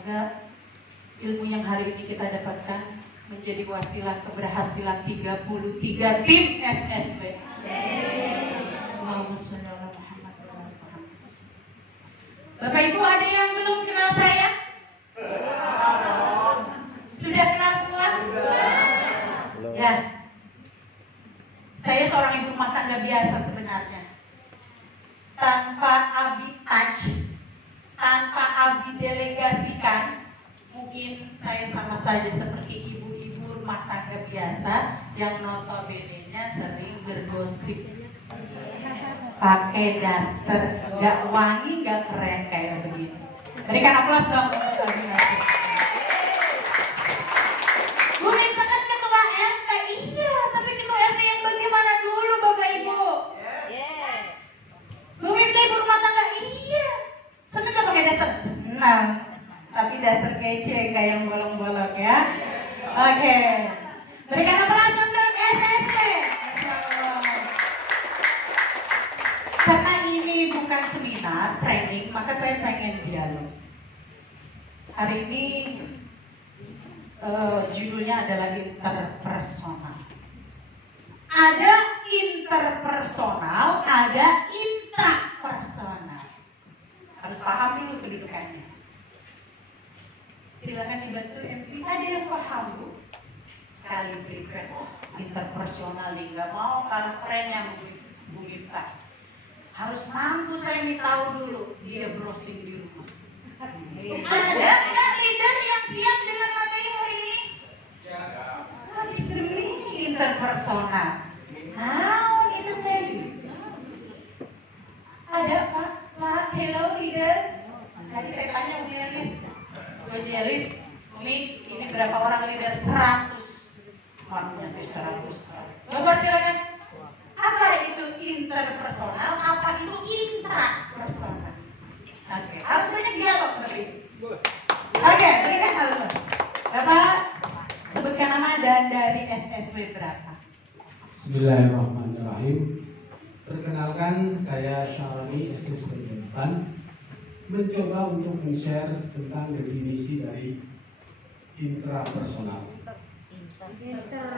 Semoga ilmu yang hari ini kita dapatkan menjadi wasilah keberhasilan 33 tim SSW. Allahumma shalli ala Muhammad. Bapak Ibu, ada yang belum kenal saya? Sudah kenal semua? Ya. Saya seorang ibu rumah tangga biasa sebenarnya. Tanpa Abi touch, tanpa Abi delegasikan, mungkin saya sama saja seperti ibu-ibu rumah tangga biasa yang notabene-nya sering bergosip pakai daster, gak wangi, gak keren kayak begini. Berikan aplaus dong untuk Abi Nasir. Bu Minta kan ketua RT, iya, tapi ketua RT yang bagaimana dulu Bapak Ibu? Bu Minta ibu rumah tangga, iya. Seneng gak pakai daster? Senang. Tapi daster kece, gak yang bolong-bolong ya. Oke. Berikan aplaus untuk SST. Karena ini bukan seminar, training, maka saya pengen dialog. Hari ini judulnya adalah interpersonal. Ada interpersonal, ada intrapersonal. Harus paham dulu kedudukannya. Silakan dibantu MC. Ada yang paham Bu? Kali berikut. Interpersonal nih, nggak mau kalah keren yang Bu Miftah. Harus mampu saya ini tahu dulu dia browsing di rumah. Ada nggak leader yang siap dengan materi hari ini? Demi interpersonal. Itu tadi. Ada Pak, hello leader. Tadi saya tanya Umi Elis, Bu Jelis, Umi ini berapa orang leader? 100. Nanti 100. Bapak silakan. Apa itu interpersonal? Apa itu intrapersonal? Oke, harus banyak dialog berarti. Oke, berikan halo. Bapak sebutkan nama dan dari SSW berapa? Bismillahirrahmanirrahim. Perkenalkan, saya Syarani SSW Banten. Mencoba untuk men-share tentang definisi dari intrapersonal.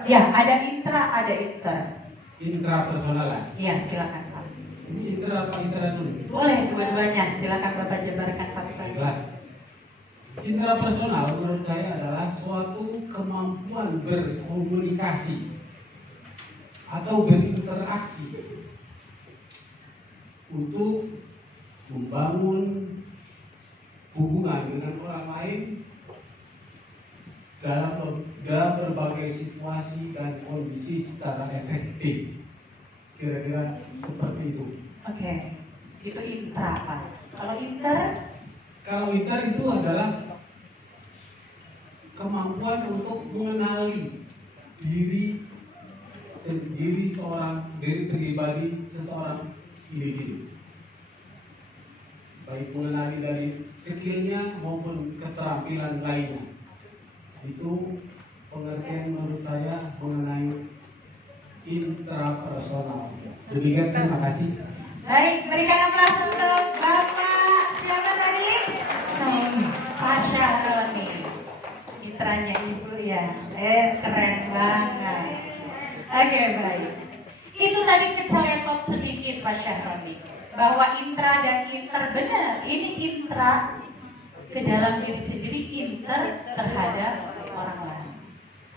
Ya, ada intra, ada inter. Intrapersonal. Iya, silakan Pak. Ini intra apa intra dulu? Boleh dua-duanya, silakan Bapak jabarkan satu-satu. Intrapersonal menurut saya adalah suatu kemampuan berkomunikasi atau berinteraksi untuk membangun hubungan dengan orang lain dalam berbagai situasi dan kondisi secara efektif. Kira-kira seperti itu. Oke, itu intra Pak. Kalau inter? Kalau inter itu adalah kemampuan untuk mengenali diri sendiri, diri pribadi seseorang individu. Baik mengenali dari skillnya maupun keterampilan lainnya. Itu pengertian menurut saya mengenai intrapersonal. Demikian, terima kasih. Baik, berikan aplaus untuk Bapak siapa tadi? Pasha Roni. Mitranya Ibu ya. Keren banget. Oke, baik. Itu tadi keceretot sedikit Pak Syahroni, bahwa intra dan inter benar. Ini intra ke dalam diri sendiri, inter terhadap orang lain.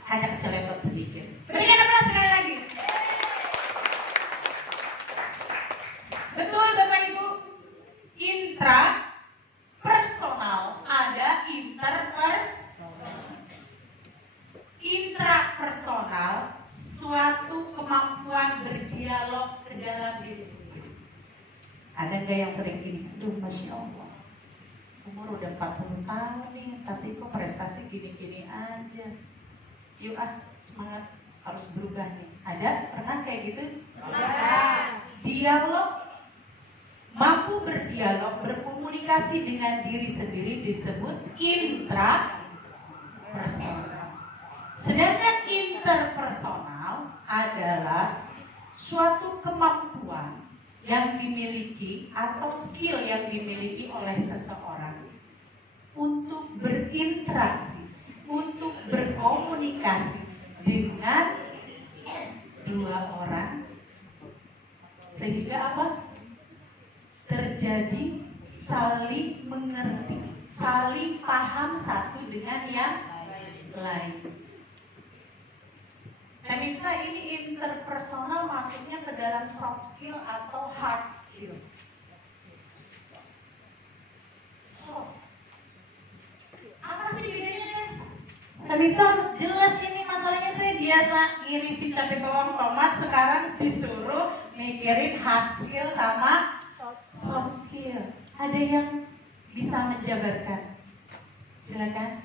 Hanya keceretot sedikit. Berikan aplaus sekali lagi. Betul Bapak Ibu, intra personal ada intrapersonal, suatu kemampuan berdialog ke dalam diri sendiri. Ada nggak yang sering gini? Aduh, Masya Allah, umur udah 40 tahun nih, tapi kok prestasi gini-gini aja. Yuk semangat, harus berubah nih. Ada? Pernah kayak gitu? Dialog, mampu berdialog, berkomunikasi dengan diri sendiri disebut intrapersonal. Sedangkan interpersonal adalah suatu kemampuan yang dimiliki atau skill yang dimiliki oleh seseorang untuk berkomunikasi dengan dua orang sehingga apa? Terjadi saling mengerti, saling paham satu dengan yang lain. Pemirsa, ini interpersonal masuknya ke dalam soft skill atau hard skill? Soft. Apa sih bedanya kan? Pemirsa harus jelas ini masalahnya. Saya biasa ngirisin cabai bawang tomat, sekarang disuruh mikirin hard skill sama soft skill. Ada yang bisa menjabarkan? Silakan.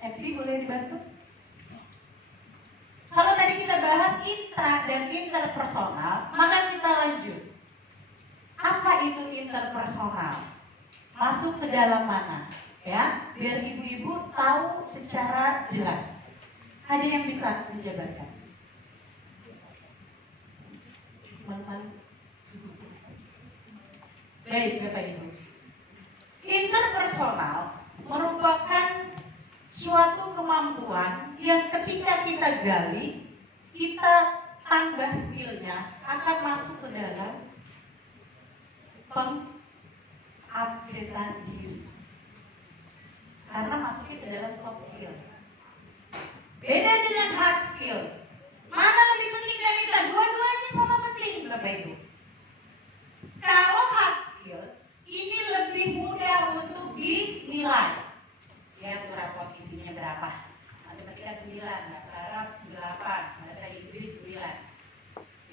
FC boleh dibantu? Kalau tadi kita bahas intra dan interpersonal, maka kita lanjut. Apa itu interpersonal? Masuk ke dalam mana? Ya, biar ibu-ibu tahu secara jelas. Ada yang bisa menjabarkan? Malu-malu. Baik, Bapak Ibu. Interpersonal merupakan suatu kemampuan yang ketika kita gali, kita tambah skillnya, akan masuk ke dalam pengupgradean diri. Karena masuknya ke dalam soft skill. Beda dengan hard skill. Mana lebih penting dari kita? Dua-duanya sama penting, Bapak Ibu. Kalau hard skill, ini lebih mudah untuk dinilai. Ya, tuh rapot isinya berapa? Matematika 9, bahasa Arab 8, bahasa Inggris 9.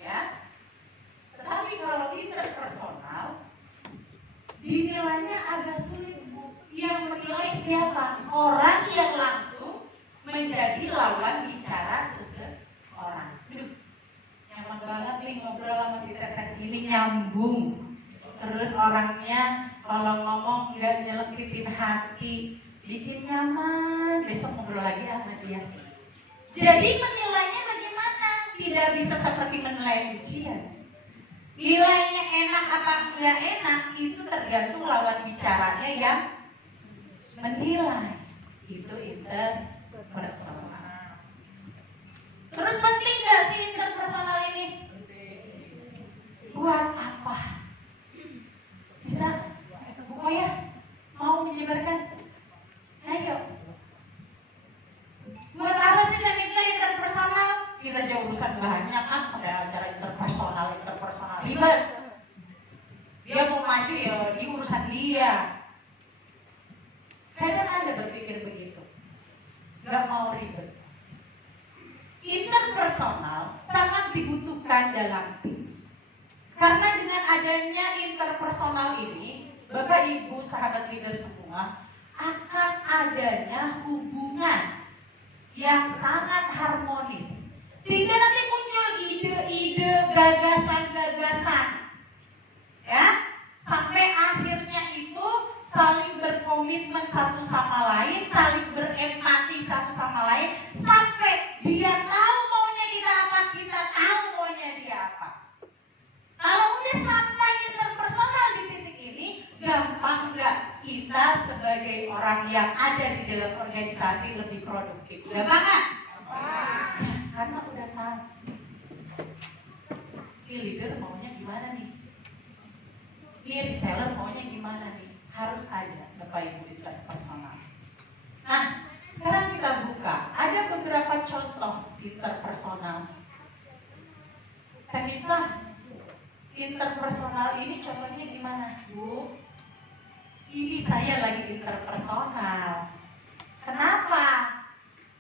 Ya. Tetapi kalau interpersonal, dinilainya agak sulit, Bu. Yang menilai siapa? Orang yang langsung menjadi lawan bicara seseorang. Nyaman banget nih ngobrol sama si Teteh ini, nyambung. Terus orangnya kalau ngomong nggak nyelekitin hati, bikin nyaman, besok ngobrol lagi sama dia. Jadi menilainya bagaimana? Tidak bisa seperti menilai ujian. Nilainya enak apa enggak enak itu tergantung lawan bicaranya yang menilai. Itu interpersonal. Terus penting nggak sih interpersonal ini? Buat apa? Bisa? Bu Koya mau menjabarkan? Ayo. Buat apa sih kita interpersonal? Kita jauh urusan banyak pakai acara interpersonal ribet. Dia mau maju ya di urusan dia. Kadang ada berpikir begitu, gak mau ribet. Interpersonal sangat dibutuhkan dalam tim. Karena dengan adanya interpersonal ini, Bapak Ibu sahabat leader semua, akan adanya hubungan yang sangat harmonis. Sehingga nanti muncul ide-ide, gagasan-gagasan. Ya, sampai akhirnya itu saling berkomitmen satu sama lain, saling berempati satu sama lain, sampai dia tahu maunya kita apa, kita tahu maunya dia apa. Kalau udah sampai interpersonal di titik ini, gampang nggak kita sebagai orang yang ada di dalam organisasi lebih produktif? Gampang nggak? Karena udah tahu ini leader maunya gimana nih, ini reseller maunya gimana nih. Harus ada Bapak Ibu interpersonal. Nah, sekarang kita buka. Ada beberapa contoh interpersonal. Pemirsa, interpersonal ini contohnya gimana, Bu? Ini saya lagi interpersonal. Kenapa?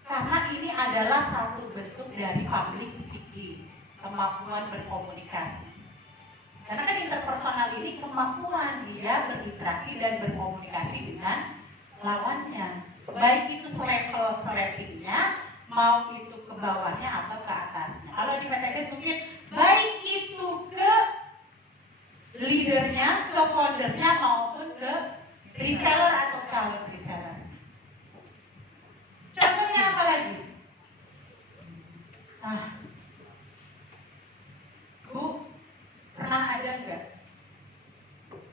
Karena ini adalah satu bentuk dari public speaking, kemampuan berkomunikasi. Karena kan interpersonal ini kemampuan dia berinteraksi dan berkomunikasi dengan lawannya. Baik itu selevel seletingnya, mau itu ke bawahnya atau ke atasnya. Kalau di PTDS mungkin baik itu ke leadernya, ke foundernya maupun ke reseller atau calon reseller. Contohnya apa lagi? Bu, pernah ada nggak?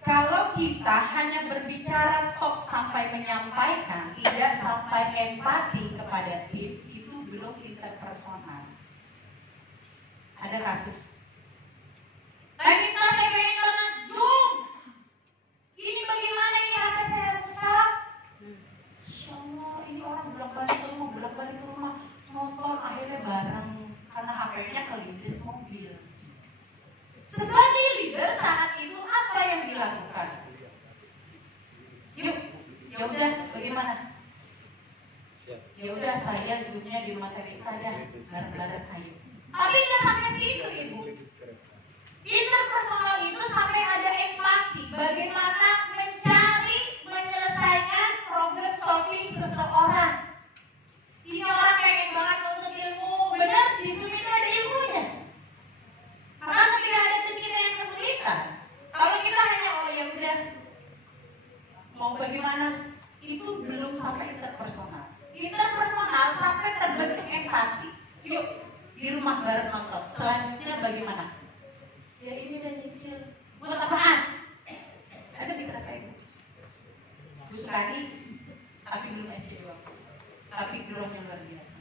Kalau kita hanya berbicara top sampai menyampaikan, tidak sampai empati kepada tim, itu belum interpersonal. Ada kasus. Tapi kalau saya pengen banget Zoom, ini bagaimana ini HP saya rusak? Insya Allah, ini orang bolak-balik ke rumah, nonton akhirnya bareng karena HP-nya kelindes mobil. Sebagai leader saat itu apa yang dilakukan? Yuk, ya udah, bagaimana? Ya udah, saya zoomnya di materi dah, bareng-bareng ayo. Tapi nggak sampai situ, Ibu. Interpersonal itu sampai ada empati, bagaimana menyelesaikan problem solving seseorang. Ini orang pengen banget untuk ilmu, benar? Di Zoom itu ada ilmunya. Maka ketika ada tim kita yang kesulitan, kalau kita hanya oh ya udah mau bagaimana, itu belum sampai interpersonal. Interpersonal sampai terbentuk empati. Yuk di rumah bareng nonton. Selanjutnya bagaimana? Ya ini udah nyicil. Buat apaan? Ada di kelas saya. Bu Sukadi, tapi belum SC2. Tapi gerohnya luar biasa.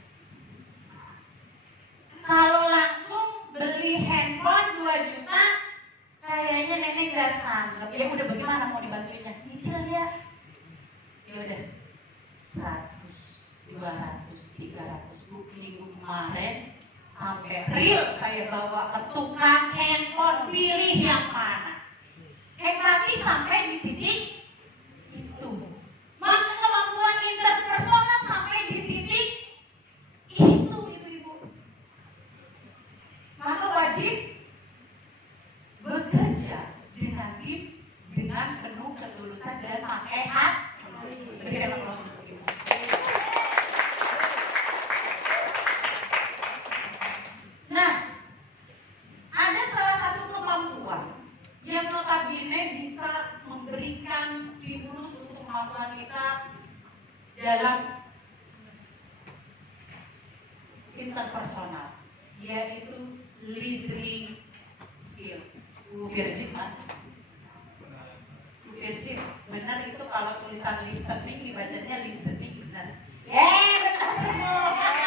Kalau langsung beli handphone 2 juta, kayaknya nenek gak sanggup. Ya udah bagaimana mau dibantuinnya? Nyicil ya. Ya udah 100, 200, 300. Bu, minggu kemarin sampai real saya bawa ke tukang handphone, pilih yang mana. Empati sampai di titik itu. Maka kemampuan interpersonal sampai di titik itu Ibu. Maka wajib bekerja dengan tim, dengan penuh ketulusan dan pakai hati. Berikan aplaus untuk Ibu. Nah, ada salah satu kemampuan yang notabene bisa memberikan stimulus untuk kemampuan kita dalam interpersonal, yaitu listening skill. Bu Virgin, kan? Bu Virgin, benar itu kalau tulisan listening dibacanya listening, benar? Benar.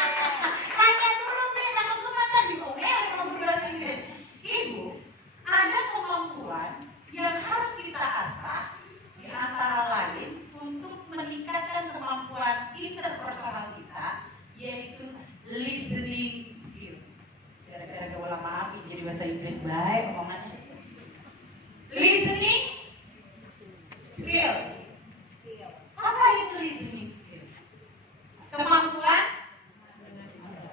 Tanya dulu nih, aku mata diomel kalau berbahasa Inggris. Ibu, ada kemampuan yang harus kita asah, di antara lain untuk meningkatkan kemampuan interpersonal kita, yaitu listening skill. Gara-gara gaul lama api jadi bahasa Inggris baik omongannya. Listening skill. Apa itu listening skill? Kemampuan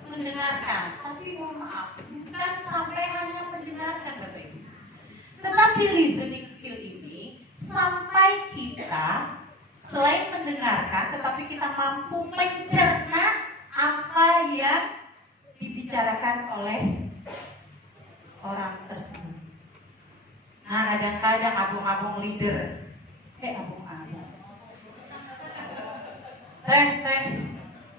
mendengarkan. Tapi mohon maaf, bukan sampai hanya mendengarkan bahasa Inggris. Tetapi listening skill ini sampai kita selain mendengarkan, tetapi kita mampu mencerna apa yang dibicarakan oleh orang tersebut. Nah, kadang-kadang abang-abang leader, abang-abang,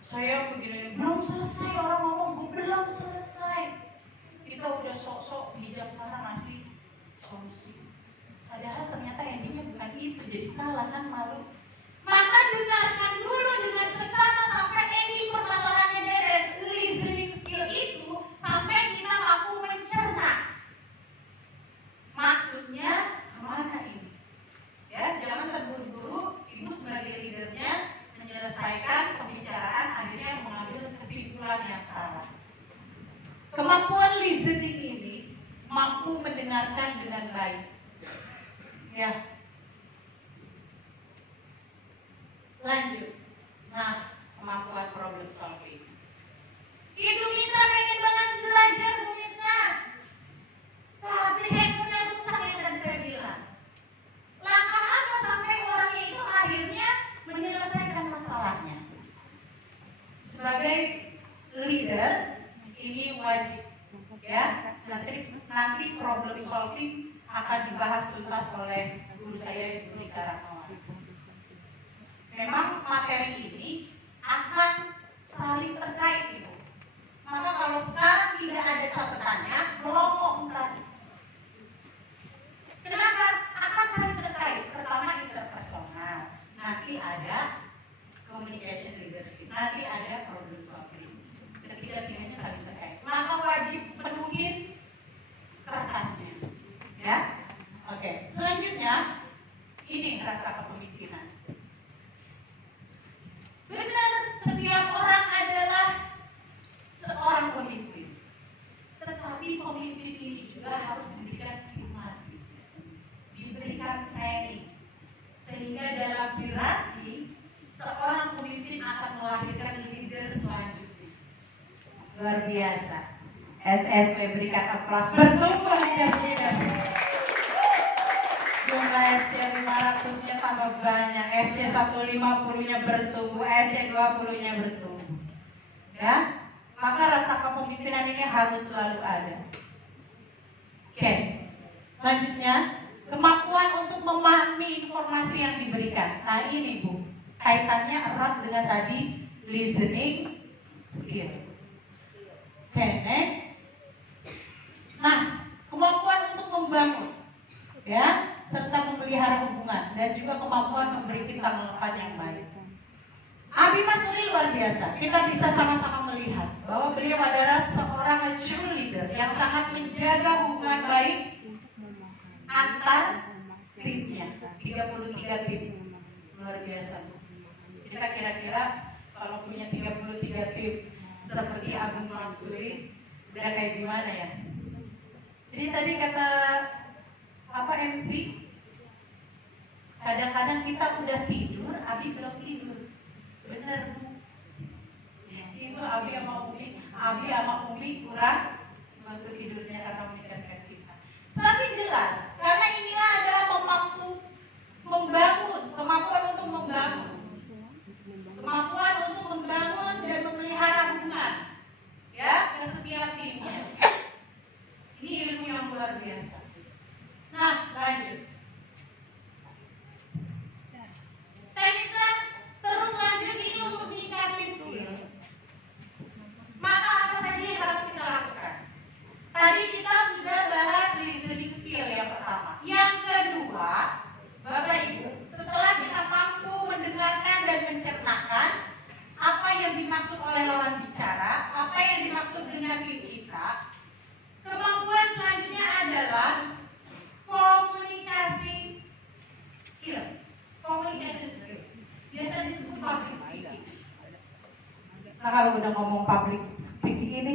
saya begini, belum selesai orang ngomong, belum selesai. Kita udah sok-sok bijaksana ngasih solusi. Padahal ternyata endingnya bukan itu, jadi salah kan, malu. Maka dengarkan dulu dengan seksama sampai ending permasalahannya beres. Listening skill itu sampai kita mampu mencerna. Maksudnya kemana ini? Ya, jangan terburu-buru. Ibu sebagai leadernya menyelesaikan pembicaraan akhirnya mengambil kesimpulan yang salah. Kemampuan listening ini mampu mendengarkan dengan baik. Ya. Lanjut. Nah, kemampuan problem solving. Itu kita pengen banget belajar Bu Mita. Tapi handphone rusak yang tadi saya bilang. Langkah apa sampai orangnya itu akhirnya menyelesaikan masalahnya? Sebagai leader, ini wajib. Ya, nanti problem solving akan dibahas tuntas oleh guru saya Ibu Nika Rahmawati. Memang materi ini akan saling terkait Ibu. Maka kalau sekarang tidak ada catatannya, melomong tadi. Kenapa? Akan saling terkait. Pertama interpersonal. nanti ada communication leadership, nanti ada problem solving. Ketiga-tiganya saling terkait. Maka wajib penuhin kertasnya, ya. Oke, selanjutnya ini rasa kepemimpinan. Benar, setiap orang adalah seorang pemimpin. Tetapi pemimpin ini juga harus diberikan stimulasi, diberikan training, sehingga dalam hierarki seorang pemimpin akan melahirkan leader selanjutnya. Luar biasa. SSW berikan aplaus. Bertumbuh leader-leader. Jumlah SC 500-nya tambah banyak, SC 150-nya bertumbuh, SC 20-nya bertumbuh. Ya, maka rasa kepemimpinan ini harus selalu ada. Oke, selanjutnya kemampuan untuk memahami informasi yang diberikan. Nah ini Bu, kaitannya erat dengan tadi listening skill. Oke, next. Nah, kemampuan untuk membangun, ya, serta memelihara hubungan dan juga kemampuan memberi tanggapan yang baik. Abi Masuri luar biasa. Kita bisa sama-sama melihat bahwa beliau adalah seorang true leader yang sangat menjaga hubungan baik antar timnya. 33 tim. Luar biasa. Kita kira-kira kalau punya 33 tim seperti Abi Masuri udah kayak gimana ya? Jadi tadi kata MC, kadang-kadang kita udah tidur, Abi belum tidur. Bener Bu. Itu Abi sama Umi kurang waktu tidurnya karena memikirkan kita. Tapi jelas, karena inilah adalah membangun, kemampuan untuk membangun. Kemampuan untuk membangun dan memelihara hubungan, ya, ke setiap timnya. Ini ilmu yang luar biasa. Nah, lanjut. Tekniknya terus lanjut ini untuk meningkatkan skill. Maka apa saja yang harus kita lakukan? Tadi kita sudah bahas listening skill yang pertama. Yang kedua, Bapak Ibu, setelah kita mampu mendengarkan dan mencernakan apa yang dimaksud oleh lawan bicara, apa yang dimaksud dengan tim kita, kemampuan selanjutnya adalah komunikasi skill. Communication skill. Biasa disebut public speaking. Nah, kalau udah ngomong public speaking ini,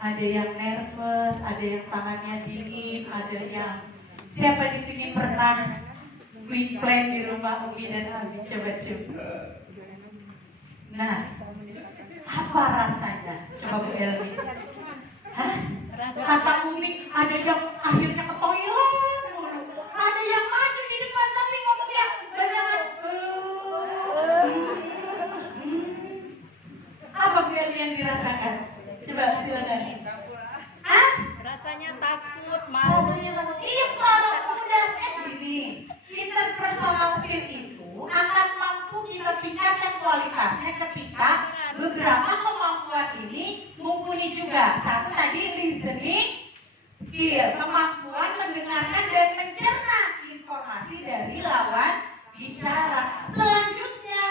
ada yang nervous, ada yang tangannya dingin, ada yang siapa di sini pernah quick plan di rumah Umi dan Abi? Coba. Nah, apa rasanya? Coba Bu Elmi. Hah? Kata Umi, ada yang akhirnya ke toilet mulu, ada yang maju di depan tapi ngomongnya beneran. Apa Bu Elmi yang dirasakan? Coba silakan. Hah? Rasanya takut, malu. Rasanya takut. Iya, kalau udah gini, interpersonal skill itu akan mampu kita tingkatkan kualitasnya ketika beberapa kemampuan ini mumpuni juga. Satu tadi listening skill, kemampuan mendengarkan dan mencerna informasi dari lawan bicara. Selanjutnya,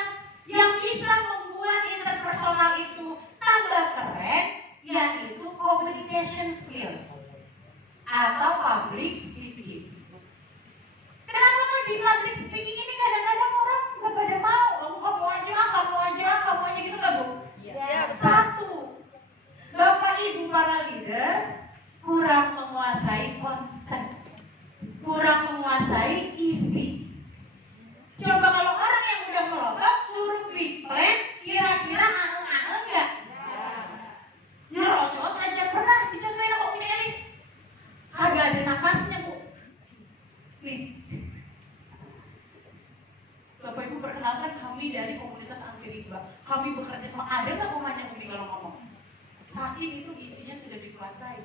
yang bisa membuat interpersonal itu tambah keren, yaitu communication skill atau public speaking. Kenapa kan di public speaking ini kadang-kadang orang nggak pada mau, kamu aja gitu nggak Bu? Ya, Satu, Bapak Ibu para leader kurang menguasai konsep, kurang menguasai isi. Coba kalau orang yang udah melotot suruh quick plan, kira-kira nggak? Nyerocos aja pernah dicontohin sama Umi Elis. Kagak ada napasnya Bu. Nih, Bapak Ibu perkenalkan kami dari komunitas anti riba. Kami bekerja sama, ada nggak rumahnya Umi kalau ngomong? Saking itu isinya sudah dikuasai.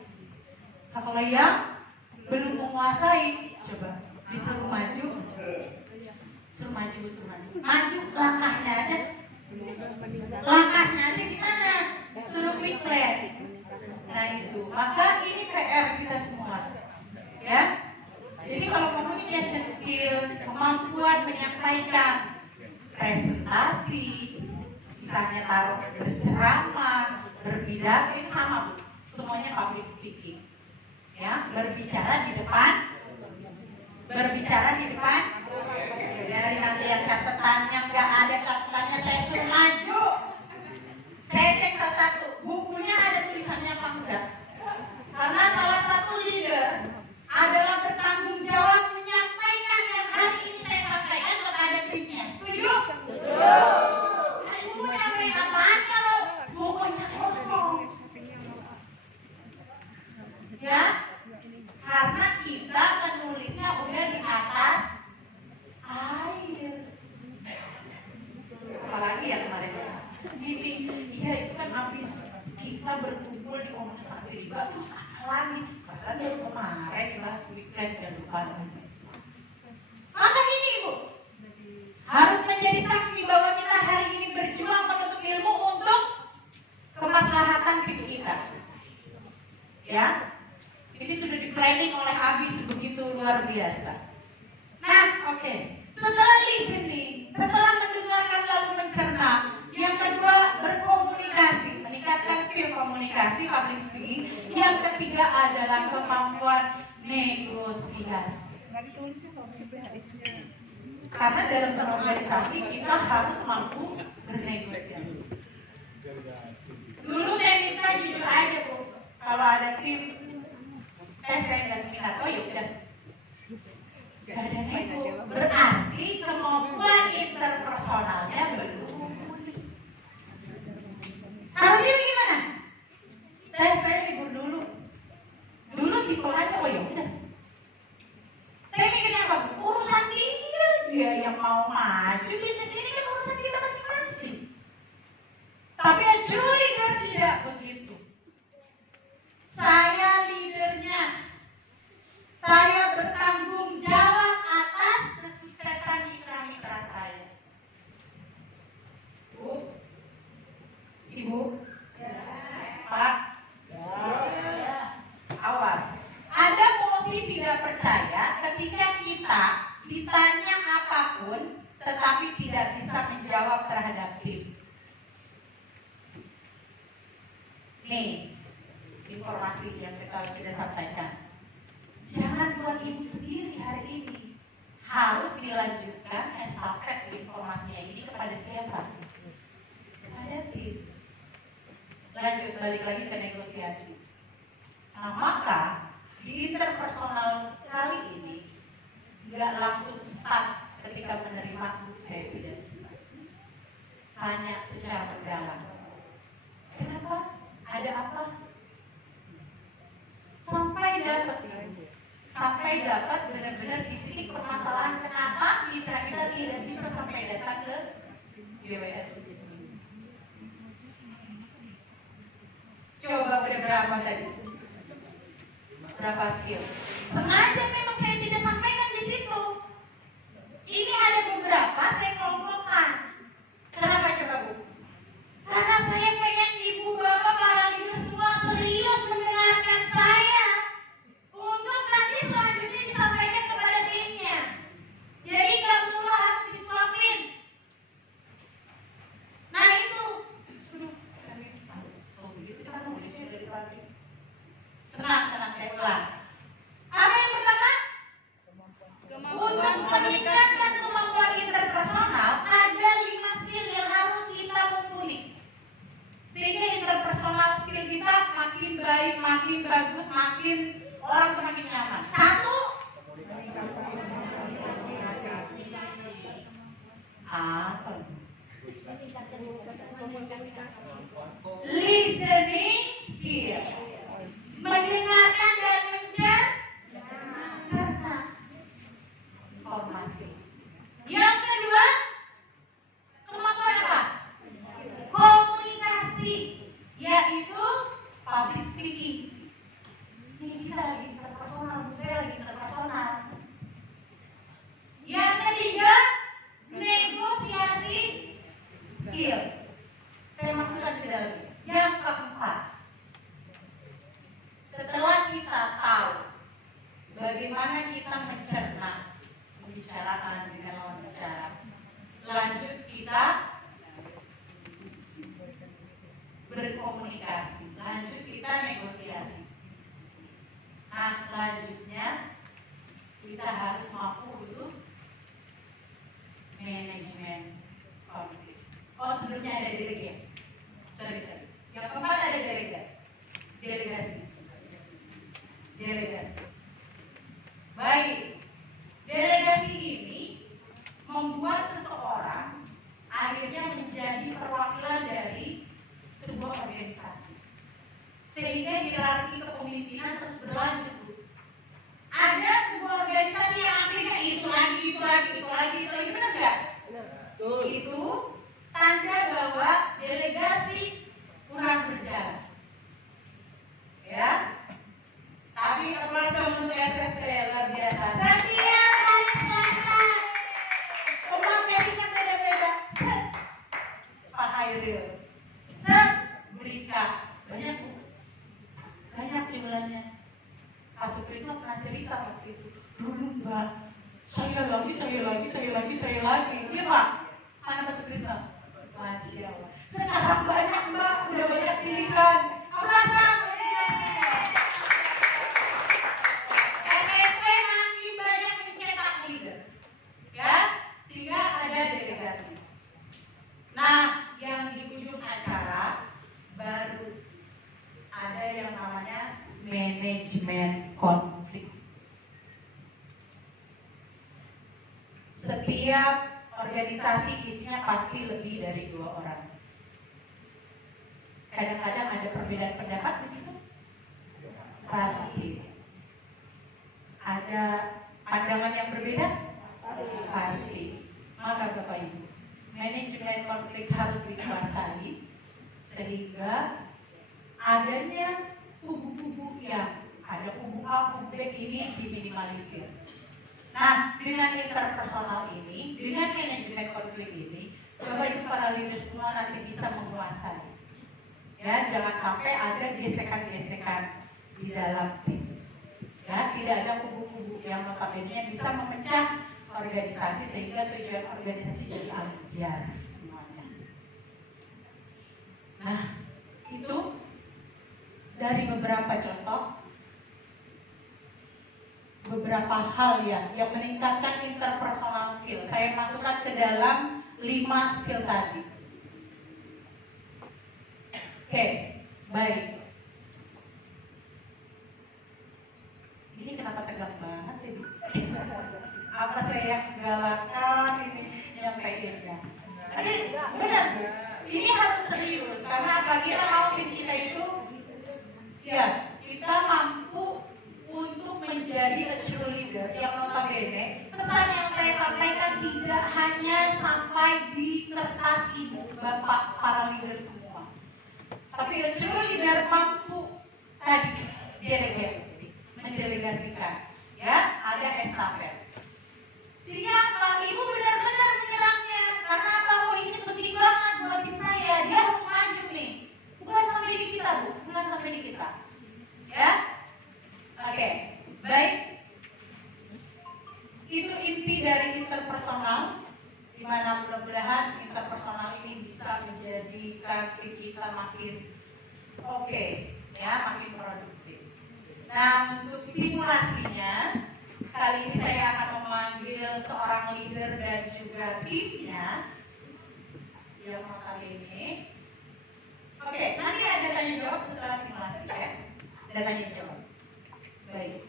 Nah, kalau yang belum menguasai, coba disuruh maju, maju langkahnya aja. Langkahnya aja gimana? Suruh quick plan. Nah itu, maka ini PR kita semua, ya. Jadi kalau communication skill, kemampuan menyampaikan presentasi, misalnya taruh berceramah, berpidato, itu sama, semuanya public speaking. Ya, berbicara di depan. Dari nanti yang catatannya nggak ada catatannya, saya suruh maju. Saya cek satu-satu, bukunya ada tulisannya apa enggak? Karena salah satu leader adalah bertanggung jawab menyampaikan yang hari ini saya sampaikan kepada timnya. Setuju? Nah, itu mau nyampein apaan kalau bukunya kosong? Ya, karena kita menulisnya udah di atas air. Apalagi ya kemarin meeting, iya itu kan habis kita berkumpul di komunitas aktivitas terus apa lagi? Padahal baru kemarin dibahas weekend dan lupa lagi. Maka ini Ibu harus menjadi saksi bahwa kita hari ini berjuang menuntut ilmu untuk kemaslahatan tim kita. Ya, ini sudah di planning oleh Abis begitu luar biasa. Nah, oke. Setelah listening, setelah mendengarkan lalu mencerna, yang kedua berkomunikasi, meningkatkan skill komunikasi, public speaking. Yang ketiga adalah kemampuan negosiasi. Karena dalam berorganisasi kita harus mampu bernegosiasi. Dulu kita jujur aja Bu, kalau ada tim, saya nggak seminat, oh ya udah. Gak ada nego, berarti kemampuan interpersonalnya belum pulih. Harusnya bagaimana? Saya libur dulu. Dulu simpel aja, oh ya udah. Saya mikirnya apa? Urusan dia yang mau maju, bisnis ini kan urusan kita masing-masing. Tapi actually tidak begitu. Saya leadernya. Saya bertanggung jawab atas kesuksesan mitra-mitra saya. Bu, Ibu, Pak, awas. Anda mesti tidak percaya ketika kita ditanya apapun, tetapi tidak bisa menjawab terhadap tim. Nih, informasi yang kita sudah sampaikan. Jangan buat Ibu sendiri hari ini. Harus dilanjutkan estafet informasinya ini kepada siapa? Kepada tim. Lanjut, balik lagi ke negosiasi. Nah, maka di interpersonal kali ini nggak langsung start ketika menerima saya tidak bisa. Tanya secara mendalam. Kenapa? Ada apa? Sampai dapat benar-benar di titik permasalahan kenapa mitra kita tidak bisa sampai datang ke GWS itu sendiri. Coba udah berapa tadi? Berapa skill? Sengaja memang saya tidak sampaikan di situ. Ini ada beberapa saya kelompokkan. Kenapa coba Bu? Karena saya pengen Ibu Bapak para leader semua serius mendengarkan saya. Untuk nanti selanjutnya disampaikan kepada timnya. Jadi gak perlu harus disuapin. Nah itu. Oh begitu kan nulisnya dari tadi. Tenang, saya ulang. Apa yang pertama? Untuk meningkatkan kemampuan interpersonal, ada 5 skill yang harus kita mumpuni. Sehingga interpersonal skill kita makin baik, makin bagus, makin orang tuh makin nyaman. 1. Apa? Listening skill. Mendengarkan dan mencerna informasi. Yang kedua, kemampuan apa? Komunikasi, yaitu public speaking. Ini kita lagi interpersonal, saya lagi interpersonal. Yang ketiga, negosiasi skill. Saya masukkan ke dalam. Yang keempat, setelah kita tahu bagaimana kita manajemen konflik. Oh, sebelumnya ada delegasi. Sorry. Yang keempat ada delegasi. Baik. Delegasi ini membuat seseorang akhirnya menjadi perwakilan dari sebuah organisasi. Sehingga hierarki kepemimpinan terus berlanjut. Ada sebuah organisasi yang akhirnya itu lagi, benar nggak? Itu tanda bahwa delegasi kurang berjalan. Ya. Tapi applause untuk SSP luar biasa. Setiap hari Selasa, pematerinya beda-beda. Pak Hairil, berita banyak jumlahnya. Pak Sutrisno pernah cerita waktu itu. Dulu Mbak, saya lagi. Iya Pak, mana Pak Sutrisno? Masya Allah. Sekarang banyak Mbak, udah banyak pilihan. Apa SSP makin banyak mencetak leader, ya, sehingga ada delegasi. Nah, yang di ujung acara baru ada yang namanya manajemen konflik. Setiap organisasi isinya pasti lebih dari 2 orang. Kadang-kadang ada perbedaan pendapat di situ. Pasti. Ada pandangan yang berbeda? Pasti. Maka Bapak Ibu, manajemen konflik harus dikuasai sehingga adanya kubu-kubu yang ada kubu A, kubu B ini diminimalisir. Nah, dengan interpersonal ini, dengan manajemen konflik ini, Bapak Ibu para leader semua nanti bisa menguasai. Ya, jangan sampai ada gesekan-gesekan di dalam tim. Ya, tidak ada kubu-kubu yang notabene bisa memecah organisasi sehingga tujuan organisasi jadi ambiar semuanya. Nah, itu dari beberapa contoh, beberapa hal yang meningkatkan interpersonal skill. Saya masukkan ke dalam 5 skill tadi. Oke, baik. Ini kenapa tegang banget ini? Apa saya yang galakan ini nyampeinnya? Tapi benar, ini harus serius karena apa? Kita mau tim kita itu, ya, kita mampu untuk menjadi a true leader yang notabene pesan yang saya sampaikan tidak hanya sampai di kertas ibu bapak para leader semua, tapi a true leader mampu tadi mendelegasikan, ya, ada estafet. Sehingga Pak Ibu benar-benar menyerangnya karena apa? Oh, ini penting banget buat tim saya, dia harus maju nih, bukan sampai di kita Bu, bukan sampai di kita, ya. Oke, baik. Itu inti dari interpersonal, di mana mudah-mudahan interpersonal ini bisa menjadikan tim kita makin oke, ya, makin produktif. Nah, untuk simulasinya, kali ini saya akan memanggil seorang leader dan juga timnya yang notabene. Oke, nanti ada tanya jawab setelah simulasi, ya. Ada tanya jawab. Baik.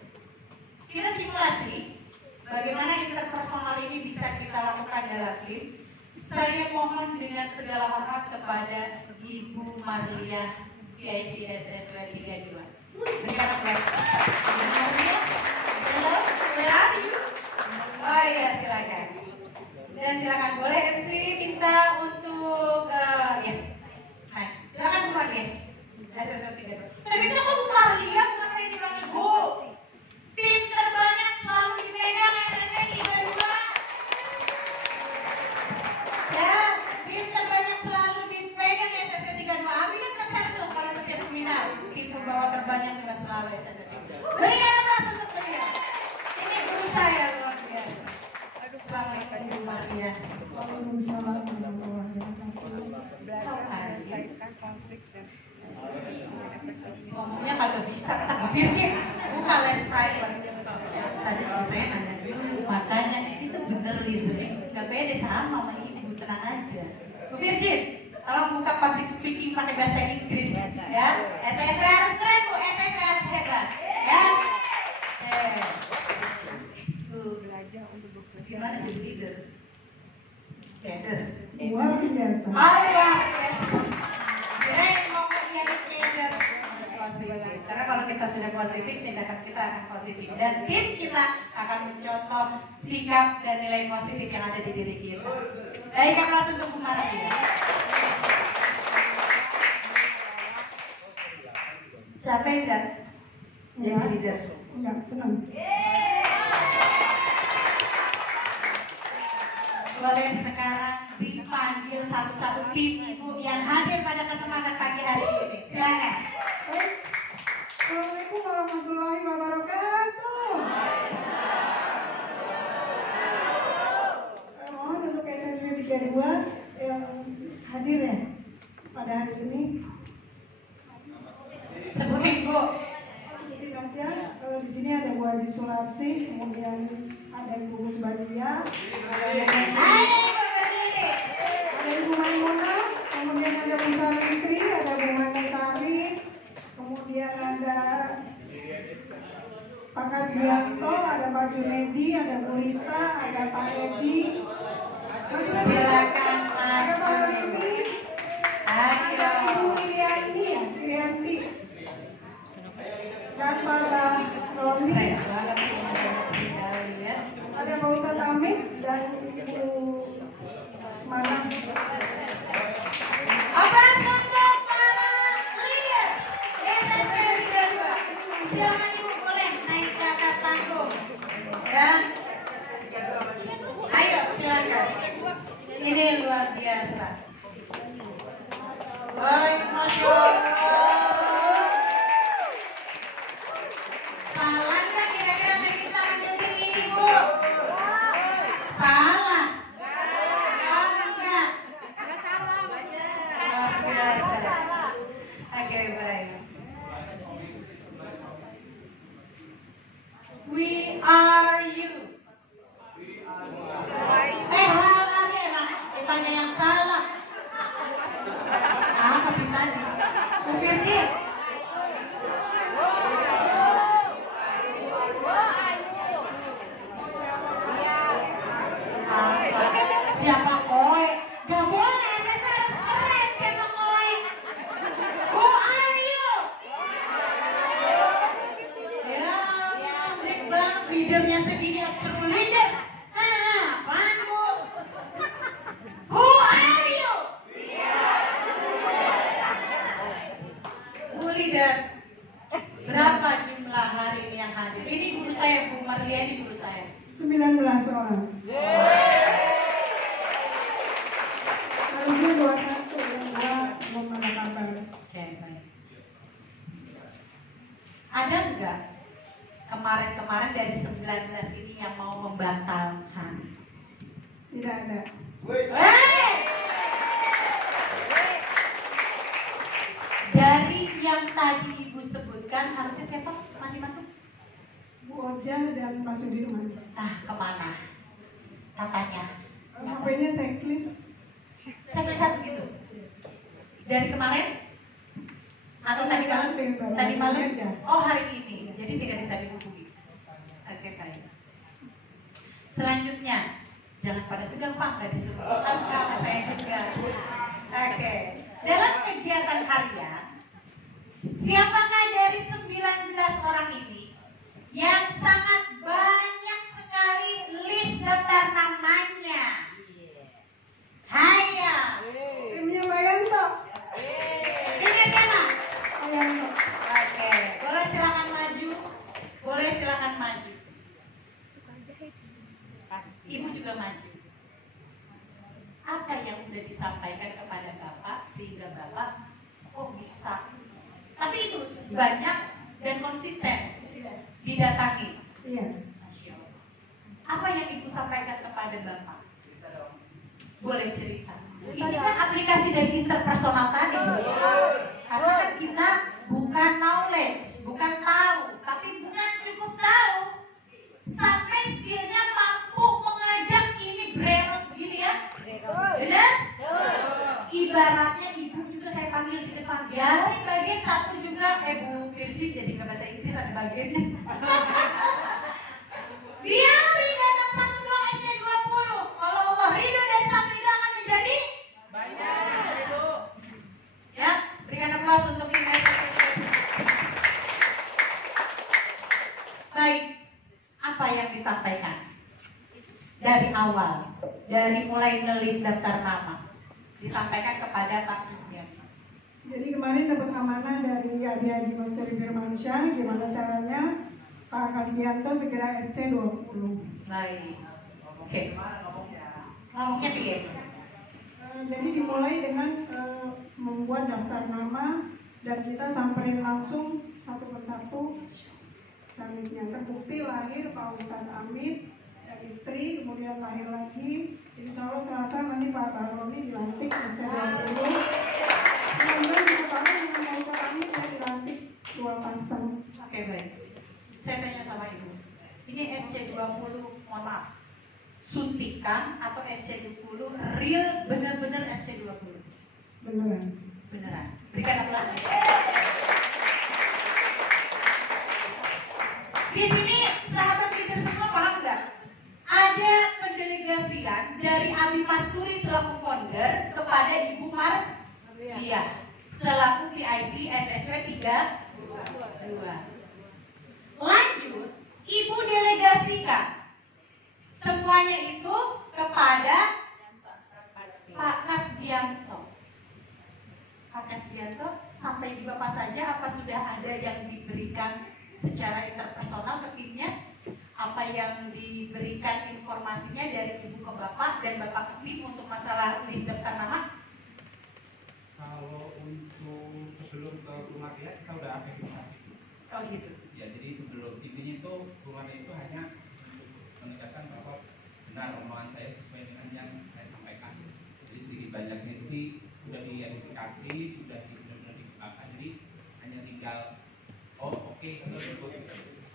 Kita simulasi bagaimana interpersonal ini bisa kita lakukan dalam tim. Saya mohon dengan segala hormat kepada Ibu Marlia PIC SSW 32. Berikan aplaus. Ibu Marlia, hello, where are you? Oh iya, silakan. Dan silakan boleh MC minta untuk ya. Hai, silakan Bu Marlia. SSW 32. Tapi itu kok Bu Marlia bukan saya dipanggil Bu. Tim terbanyak selalu dipegang SSW 32. Ya, tim terbanyak selalu dipegang SSW 32. Abi kan kesal tuh kalau setiap seminar. Tim pembawa terbanyak juga selalu SSW 32. Berikan aplaus untuk beliau. Ini guru saya luar biasa. Assalamualaikum Bu Maria. Waalaikumsalam warahmatullahi wabarakatuh. Ngomongnya kagak bisa, akhirnya buka les private. Tadi cuma saya nanya dulu, makanya itu bener listening, gak pede sama ibu. pakai bahasa Inggris ya. SSW harus keren Bu, SSW harus hebat ya. Gimana jadi leader? Leader. Luar biasa. Allah. Kirain mau jadi leader. Karena kalau kita sudah positif, tindakan kita akan positif dan tim kita akan mencontoh sikap dan nilai positif yang ada di diri kita. Baik, langsung untuk Bu Marti. Capek enggak? Jadi leader. Enggak, senang. Boleh sekarang dipanggil satu-satu tim ibu yang hadir pada kesempatan pagi hari ini. Silakan. Baik. Assalamualaikum warahmatullahi wabarakatuh. Mohon untuk SSW 32 yang hadir ya pada hari ini. Sebutin Bu. Seperti saja di sini ada Bu Haji Sularsi, kemudian ada Ibu Musbadia, Ayo Ibu berdiri. ada Ibu Maimunah, kemudian ada Bu Sarintri, ada Bu Mane Sari, kemudian ada Pak Kasbianto, ada Pak Junedi, ada Bu Rita, ada Pak Edi, Silakan ada Pak maju. Limi, ada Ibu Irianti, Irianti, dan pada Roni, Saya banget sekali ya. ada Pak Ustadz Amin dan Ibu Mana. Aplaus untuk para leader SSW 32. Silakan Ibu boleh naik ke atas panggung. Ya. Ayo silakan. Ini luar biasa. Baik, Masya Allah. Salah nggak kira-kira kita menjadi ini Bu? Salah. Enggak. Luar biasa. Oke, baik. We are you. How are you? Emang ditanya yang salah. Apa ditanya? Bu Virgin. Siapa kowe? Gak boleh, saya harus keren. Siapa kowe? Who are you? Ya, cantik banget leadernya segini, seru leader. Apaan Bu? Who are you? Bu leader, berapa jumlah hari ini yang hadir? Ini guru saya, Bu Marliani, guru saya. 19 orang. Harusnya 21 yang belum ada kabar. Oke, baik. Ada enggak kemarin-kemarin dari 19 ini yang mau membatalkan? Tidak ada. Dari yang tadi Ibu sebutkan, harusnya siapa masih masuk? Bu Oja dan Pak Sudirman. Kemana? Katanya. HP-nya checklist. Cek satu gitu. Dari kemarin? Atau tadi malam? Tadi malam? Oh, hari ini. Jadi tidak bisa dihubungi. Oke, baik. Selanjutnya, jangan pada tegang Pak, nggak disuruh Ustaz sama saya juga. Oke. Dalam kegiatan kalian, siapakah dari 19 orang ini yang sangat banyak sekali list daftar namanya? Haya. Timnya Bayanto. Ini siapa? Bayanto. Oke, boleh silakan maju. Boleh silakan maju. Ibu juga maju. Apa yang sudah disampaikan kepada Bapak sehingga Bapak kok bisa? Tapi itu banyak dan konsisten didatangi. Iya. Masya Allah. Apa yang Ibu sampaikan kepada Bapak? Boleh cerita. Ini kan aplikasi dari interpersonal tadi. Karena kan kita bukan knowledge, bukan tahu, tapi bukan cukup tahu. Sampai skillnya mampu mengajak ini brelot begini ya. Benar? Ibaratnya Ibu juga saya panggil di depan. Biarin bagian satu juga, Bu Virgi jadi nggak bahasa Inggris ada bagiannya. Biarin datang satu doang SC20. Kalau Allah ridho dari satu itu akan menjadi banyak. Ya, berikan aplaus untuk ini. Baik, apa yang disampaikan dari awal, dari mulai ngelis daftar nama, disampaikan kepada Pak Presiden. Jadi kemarin dapat amanah dari Adi Haji Master Firmansyah, gimana caranya Pak Kasbianto segera SC20. Baik, oke. Ngomongnya piye? Jadi dimulai dengan membuat daftar nama dan kita samperin langsung satu persatu calegnya. Terbukti lahir Pak Ustadz Amit dan istri, kemudian lahir lagi. Insya Allah Selasa nanti Pak Baroni dilantik SC20. Kemudian kita tahu dengan Pak Ustadz Amit ya dilantik 2 pasang. Oke, baik. Saya tanya sama Ibu, ini SC20, mohon maaf, suntikan atau SC20 real benar-benar SC20? Beneran. Beneran. Berikan aplaus. Di sini sahabat leader semua paham nggak? Ada pendelegasian dari Abi Masturi selaku founder kepada Ibu Iya, selaku PIC SSW 32. Lanjut, Ibu delegasikan semuanya itu kepada Pak Kasbianto. Pak Kasbianto, sampai di Bapak saja apa sudah ada yang diberikan secara interpersonal ke timnya? Apa yang diberikan informasinya dari Ibu ke Bapak dan Bapak ke tim untuk masalah list daftar nama? Kalau untuk sebelum ke rumah dia kita udah verifikasi. Oh gitu. Ya, jadi sebelum intinya itu rumahnya itu hanya untuk menegaskan bahwa benar omongan saya sesuai dengan yang saya sampaikan. Jadi sedikit banyaknya sih sudah diidentifikasi, sudah benar-benar digunakan. Jadi hanya tinggal oke.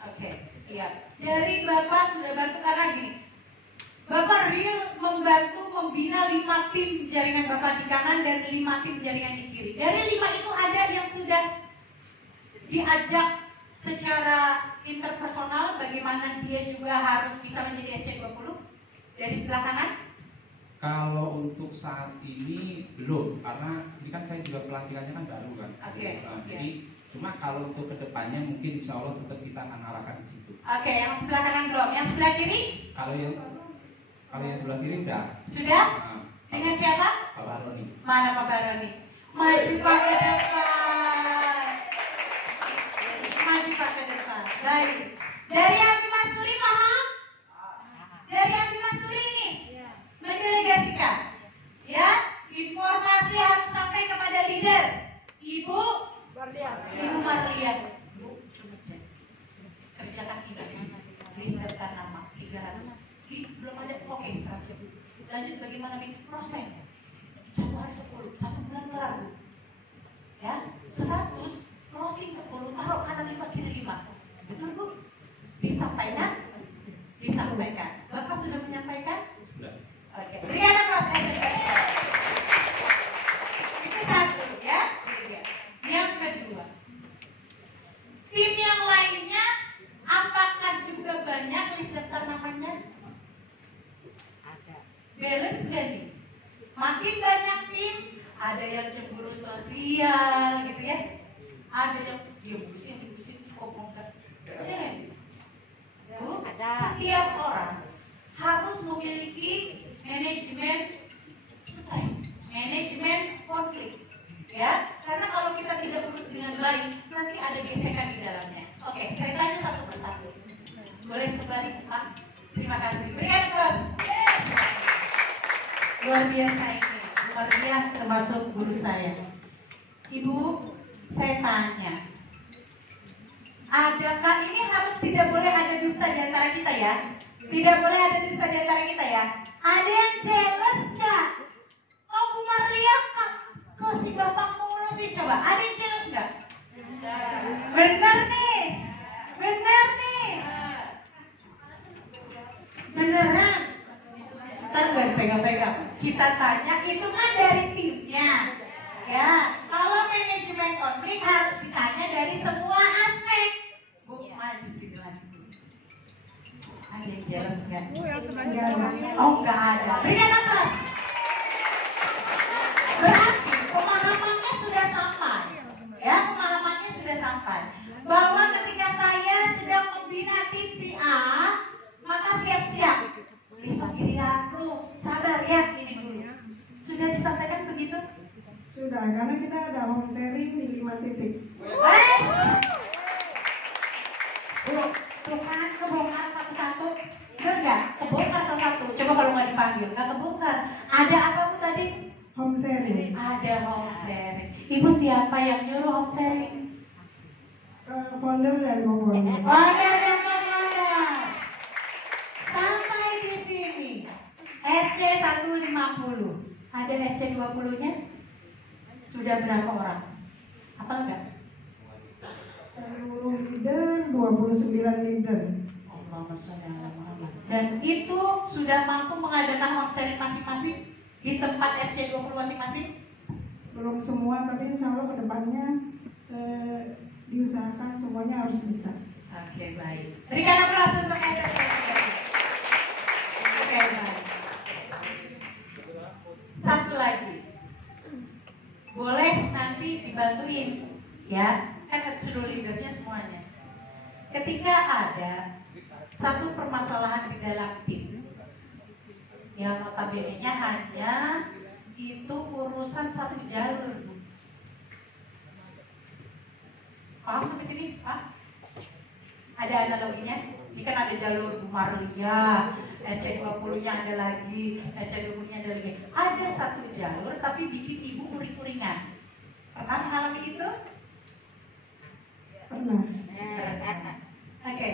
Oke, siap. Dari Bapak sudah bantu karena gini. Bapak real membantu membina 5 tim jaringan Bapak di kanan dan 5 tim jaringan di kiri. Dari 5 itu ada yang sudah diajak secara interpersonal bagaimana dia juga harus bisa menjadi SC20 dari sebelah kanan? Kalau untuk saat ini belum, karena ini kan saya juga pelatihannya kan baru kan. Oke, Jadi cuma kalau untuk kedepannya mungkin insya Allah tetap kita akan arahkan di situ. Oke, yang sebelah kanan belum, yang sebelah kiri? Kalau yang sebelah kiri udah. Sudah? Nah, Dengan siapa? Pak Baroni. Mana Pak Baroni? Maju Pak ke depan. Maju Pak ke depan. Baik. Dari Abi Masturi paham? Dari Abi Masturi nih mendelegasikan. Ya, informasi harus sampai kepada leader. Ibu Marlian. Bu, coba cek. Kerjakan ini. List daftar nama 300. Belum ada. Oke, 100. Lanjut bagaimana nih prospek? 1 hari 10, 1 bulan kelar Bu. Ya, 100 closing 10, taruh kanan 5 kiri 5. Betul Bu? Disampaikan? Disampaikan. Bapak sudah menyampaikan? Sudah. Oke. Berikan aplaus. Itu satu ya. Ini dia. Yang kedua, tim yang lainnya apakah juga banyak list daftar namanya? Balance gak nih? Makin banyak tim, ada yang cemburu sosial gitu ya, ada yang dia busin kok enggak. Bu, setiap orang harus memiliki manajemen stres, manajemen konflik, ya. Karena kalau kita tidak urus dengan baik, nanti ada gesekan di dalamnya. Oke, saya tanya satu persatu. Boleh kembali, Pak? Terima kasih. Berikan aplaus. Luar biasa ini, luar biasa termasuk guru saya. Ibu, saya tanya, adakah ini harus tidak boleh ada dusta di antara kita ya? Tidak boleh ada dusta di antara kita ya? Ada yang jealous nggak? Oh Bu Marlia, kok si bapak mulu sih? Coba, ada yang jealous nggak? Benar nih, benar nih. Beneran. Ntar gak pegang-pegang. Kita tanya, itu kan dari timnya. Ya, kalau manajemen konflik harus ditanya dari semua aspek. Bu, maju sini lagi. Ada yang jelas nggak? Oh, nggak ada. Berikan aplaus. Berarti pemahamannya sudah sampai. Ya, pemahamannya sudah sampai. Bahwa ketika saya sedang membina tim si A, maka siap-siap. Besok giliran lu, sabar ya, ini dulu. Sudah disampaikan begitu? Sudah, karena kita ada home sharing di 5 titik. Tuh kan, kebongkar satu-satu. Bener nggak? Kebongkar satu-satu. Coba kalau nggak dipanggil, nggak kebongkar. Ada apa Bu tadi? Home sharing. Ada home sharing. Ibu siapa yang nyuruh home sharing? Founder dan co-founder. Founder dan co-founder. Sampai di sini SC 150. Ada SC 20-nya? Sudah berapa orang? Apa enggak? Seluruh leader 29 leader. Allahumma sholli ala Muhammad. Dan itu sudah mampu mengadakan home sharing masing-masing di tempat SC 20 masing-masing? Belum semua, tapi insya Allah kedepannya diusahakan semuanya harus bisa. Oke, baik. Berikan aplaus untuk SC 20. Oke, baik. Satu lagi. Boleh nanti dibantuin, ya, kan seluruh leadernya semuanya. Ketika ada satu permasalahan di dalam tim, yang notabene-nya hanya itu urusan satu jalur. Paham sampai sini, Pak? Ada analoginya? Ini kan ada jalur Bu Marlia, SC20-nya ada lagi, SC20-nya ada lagi. Ada satu jalur tapi bikin ibu uring-uringan. Pernah mengalami itu? Pernah. Oke.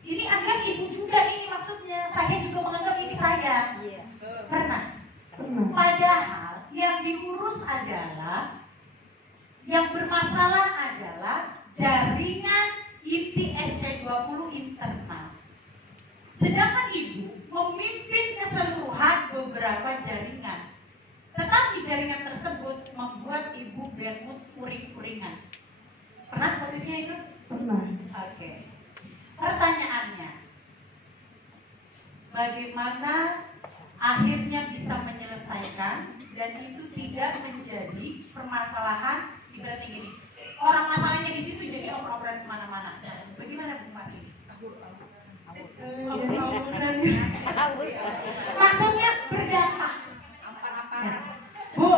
Ini agar ibu juga ini maksudnya. Saya juga menganggap ini saya. Pernah? Pernah. Padahal yang diurus adalah, yang bermasalah adalah jaringan inti SC20 internal. Sedangkan ibu memimpin keseluruhan beberapa jaringan. Tetapi jaringan tersebut membuat ibu bermut uring-uringan. Pernah posisinya itu? Pernah. Oke. Pertanyaannya, bagaimana akhirnya bisa menyelesaikan dan itu tidak menjadi permasalahan? Ibaratnya gini, orang masalahnya di situ jadi oper-operan kemana-mana. Bagaimana Bu Mati? Maksudnya berdampak. Nah, Bu,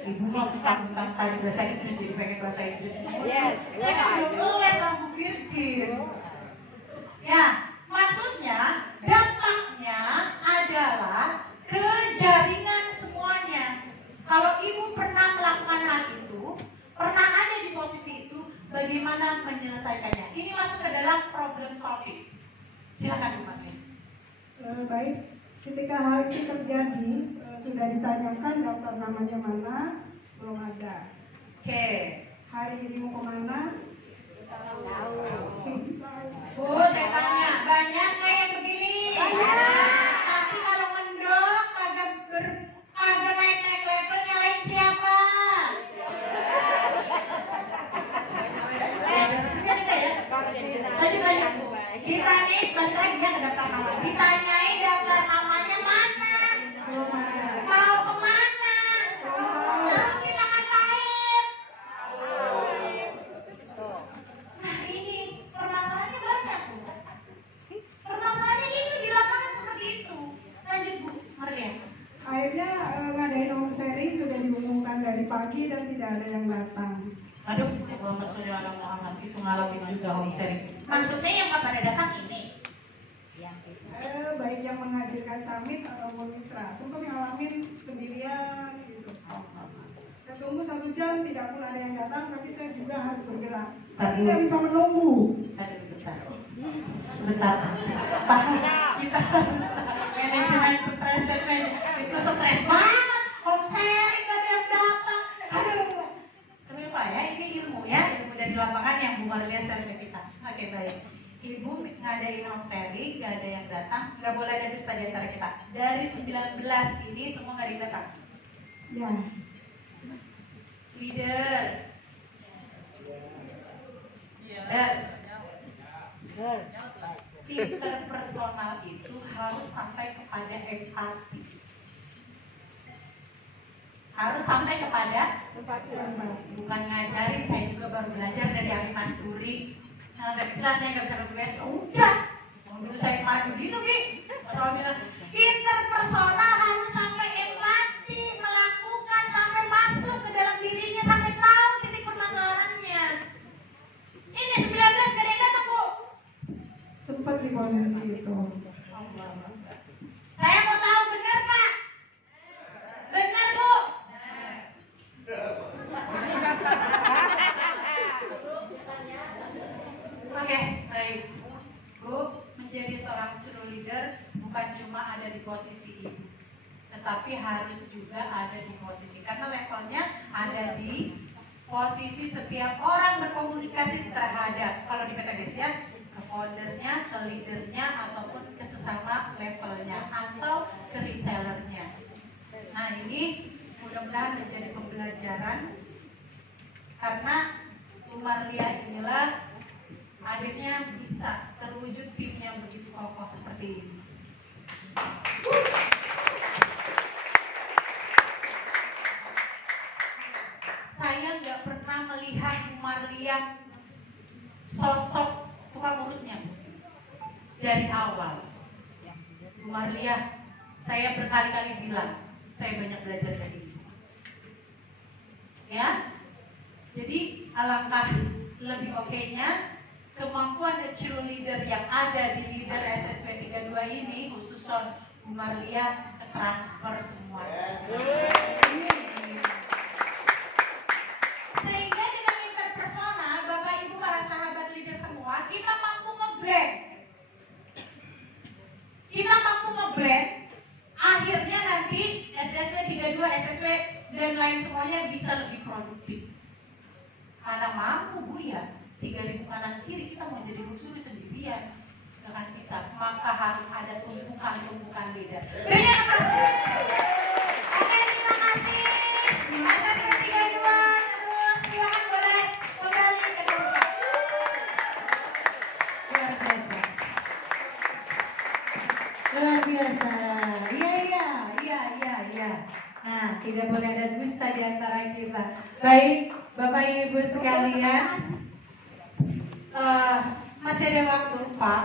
ibu mau tentang tadi bahasa Inggris jadi pengen bahasa Inggris. Yes. Saya kan belum les sama Bu Virgin. Ya, maksudnya dampaknya adalah ke jaringan semuanya. Kalau ibu pernah melakukan hal itu, pernah ada di posisi itu, bagaimana menyelesaikannya? Ini masuk ke dalam problem solving. Silakan Bu Mati. Baik, ketika hal itu terjadi, sudah ditanyakan daftar namanya mana, belum ada. Oke. Hari ini mau kemana? Bu, saya tanya, banyak nggak yang begini? Tapi kalau mendok, kagak naik-naik level, nyalain siapa? Juga kita ya? Lanjut banyak Bu. Ditanyain, balik lagi ya ke daftar nama. Ditanyain daftar namanya mana? Belum ada. Mau kemana? Terus kita ngapain? Nah ini permasalahannya banyak Bu. Permasalahannya itu di lapangan seperti itu. Lanjut Bu, Maria. Akhirnya ngadain home sharing sudah diumumkan dari pagi dan tidak ada yang datang. Aduh, Muhammad Sholli ala Muhammad itu ngalamin juga home sharing. Maksudnya yang nggak pada datang ini? Baik yang menghadirkan summit ataupun mitra, sempat ngalamin sendirian gitu. Saya tunggu 1 jam tidak pun ada yang datang, tapi saya juga harus bergerak. Saya tidak bisa menunggu. Aduh, sebentar. Pak, kita harus manajemen stres dan itu stres banget. Home sharing gak ada yang datang. Aduh. Tapi Pak ya, ini ilmu ya, ilmu dari lapangan yang Bu Maria share ke kita. Oke, baik. Ibu ngadain home sharing, gak ada yang datang, gak boleh ada dusta di antara kita. Dari 19 ini semua gak ada yang datang. Ya. Leader. Interpersonal itu harus sampai kepada empati. Harus sampai kepada bukan ngajarin, saya juga baru belajar dari Abi Mas Duri. Nah, tapi kelas saya nggak bisa ke udah. Dulu saya kemarin begitu, Bi. Orang bilang, interpersonal harus sampai empati, melakukan sampai masuk ke dalam dirinya, sampai tahu titik permasalahannya. Ini 19 gak ada yang datang, Bu. Sempat di posisi itu. Saya mau tahu benar, Pak. Benar, Bu. Oke, baik. Bu, menjadi seorang true leader bukan cuma ada di posisi ibu, tetapi harus juga ada di posisi, karena levelnya ada di posisi setiap orang berkomunikasi terhadap, kalau di PTBS ya, ke foundernya, ke leadernya, ataupun ke sesama levelnya, atau ke resellernya. Nah, ini mudah-mudahan menjadi pembelajaran, karena Umarlia inilah akhirnya bisa terwujud tim yang begitu kokoh seperti ini. Saya nggak pernah melihat Umarlia sosok tukang urutnya dari awal. Umarlia, saya berkali-kali bilang, saya banyak belajar dari ibu. Ya, jadi alangkah lebih oke-nya kemampuan true leader yang ada di leader SSW 32 ini, khusus Son Umarlia, ke transfer semua. Sehingga dengan interpersonal, Bapak Ibu para sahabat leader semua, kita mampu nge-brand. Kita mampu nge-brand, akhirnya nanti SSW 32, SSW dan lain semuanya bisa lebih produktif. Mana mampu, Bu, ya? 3.000 kanan kiri, kita mau jadi luxury sendirian, gak akan bisa. Maka harus ada tumpukan leader. Berikan aplaus. Oke, terima kasih. SSW 32, terus silakan boleh kembali ke tempat. Luar biasa. Luar biasa. Iya. Nah, tidak boleh ada dusta di antara kita. Baik, Bapak Ibu sekalian, masih ada waktu, Pak.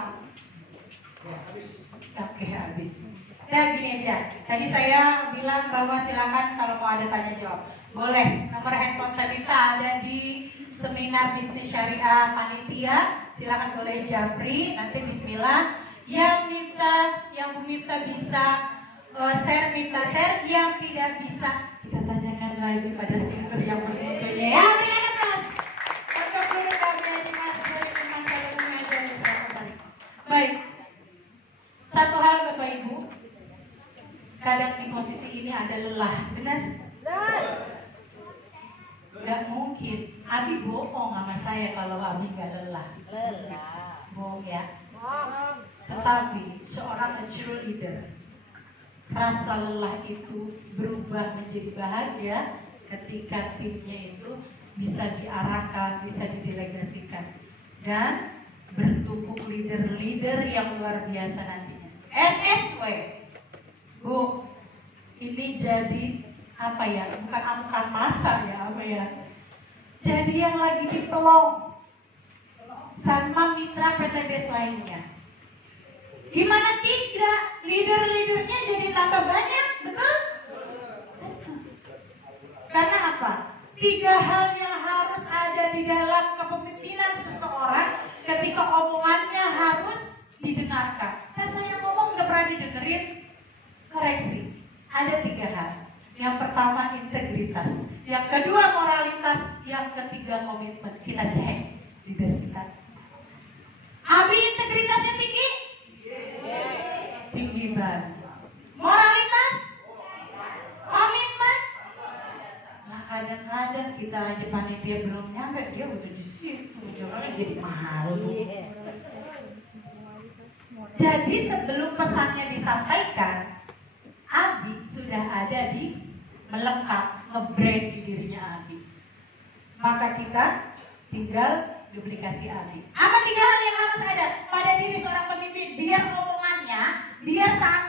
Oke, habis. Ya, gini aja. Tadi saya bilang bahwa silakan kalau mau ada tanya jawab. Boleh. Nomor handphone kita ada di seminar bisnis syariah panitia. Silakan boleh japri. Nanti bismillah. Yang Bu Miftah bisa share, Miftah share. Yang tidak bisa, kita tanyakan lagi pada speaker yang berikutnya. Ya, terima kasih. Untuk guru kami Mas dari teman saya mengajar saya kembali. Baik. Satu hal Bapak Ibu, kadang di posisi ini ada lelah, benar? Gak mungkin. Abi bohong sama saya kalau Abi gak lelah. Bohong ya. Tetapi seorang true leader, rasa lelah itu berubah menjadi bahagia ketika timnya itu bisa diarahkan, bisa didelegasikan, dan bertumbuh leader-leader yang luar biasa nantinya. SSW, Bu, ini jadi apa ya? Bukan amukan masa ya, apa ya? Jadi yang lagi dipelong sama mitra PTBS lainnya. Gimana tidak? Leader-leadernya jadi tambah banyak, betul? Betul. Karena apa? 3 hal yang harus ada di dalam kepemimpinan seseorang ketika omongannya harus didengarkan. Saya ngomong gak pernah didengerin, koreksi. Ada 3 hal. Yang pertama integritas, yang kedua moralitas, yang ketiga komitmen. Kita cek leader kita. Abi integritasnya tinggi? Tinggi banget. Moralitas? Komitmen? Nah, kadang-kadang kita aja panitia belum nyampe, dia udah di situ, orangnya jadi malu. Jadi sebelum pesannya disampaikan, Abi sudah ada di melekat, nge-brand di dirinya Abi. maka kita tinggal duplikasi alih. Apa 3 hal yang harus ada pada diri seorang pemimpin biar omongannya, biar saat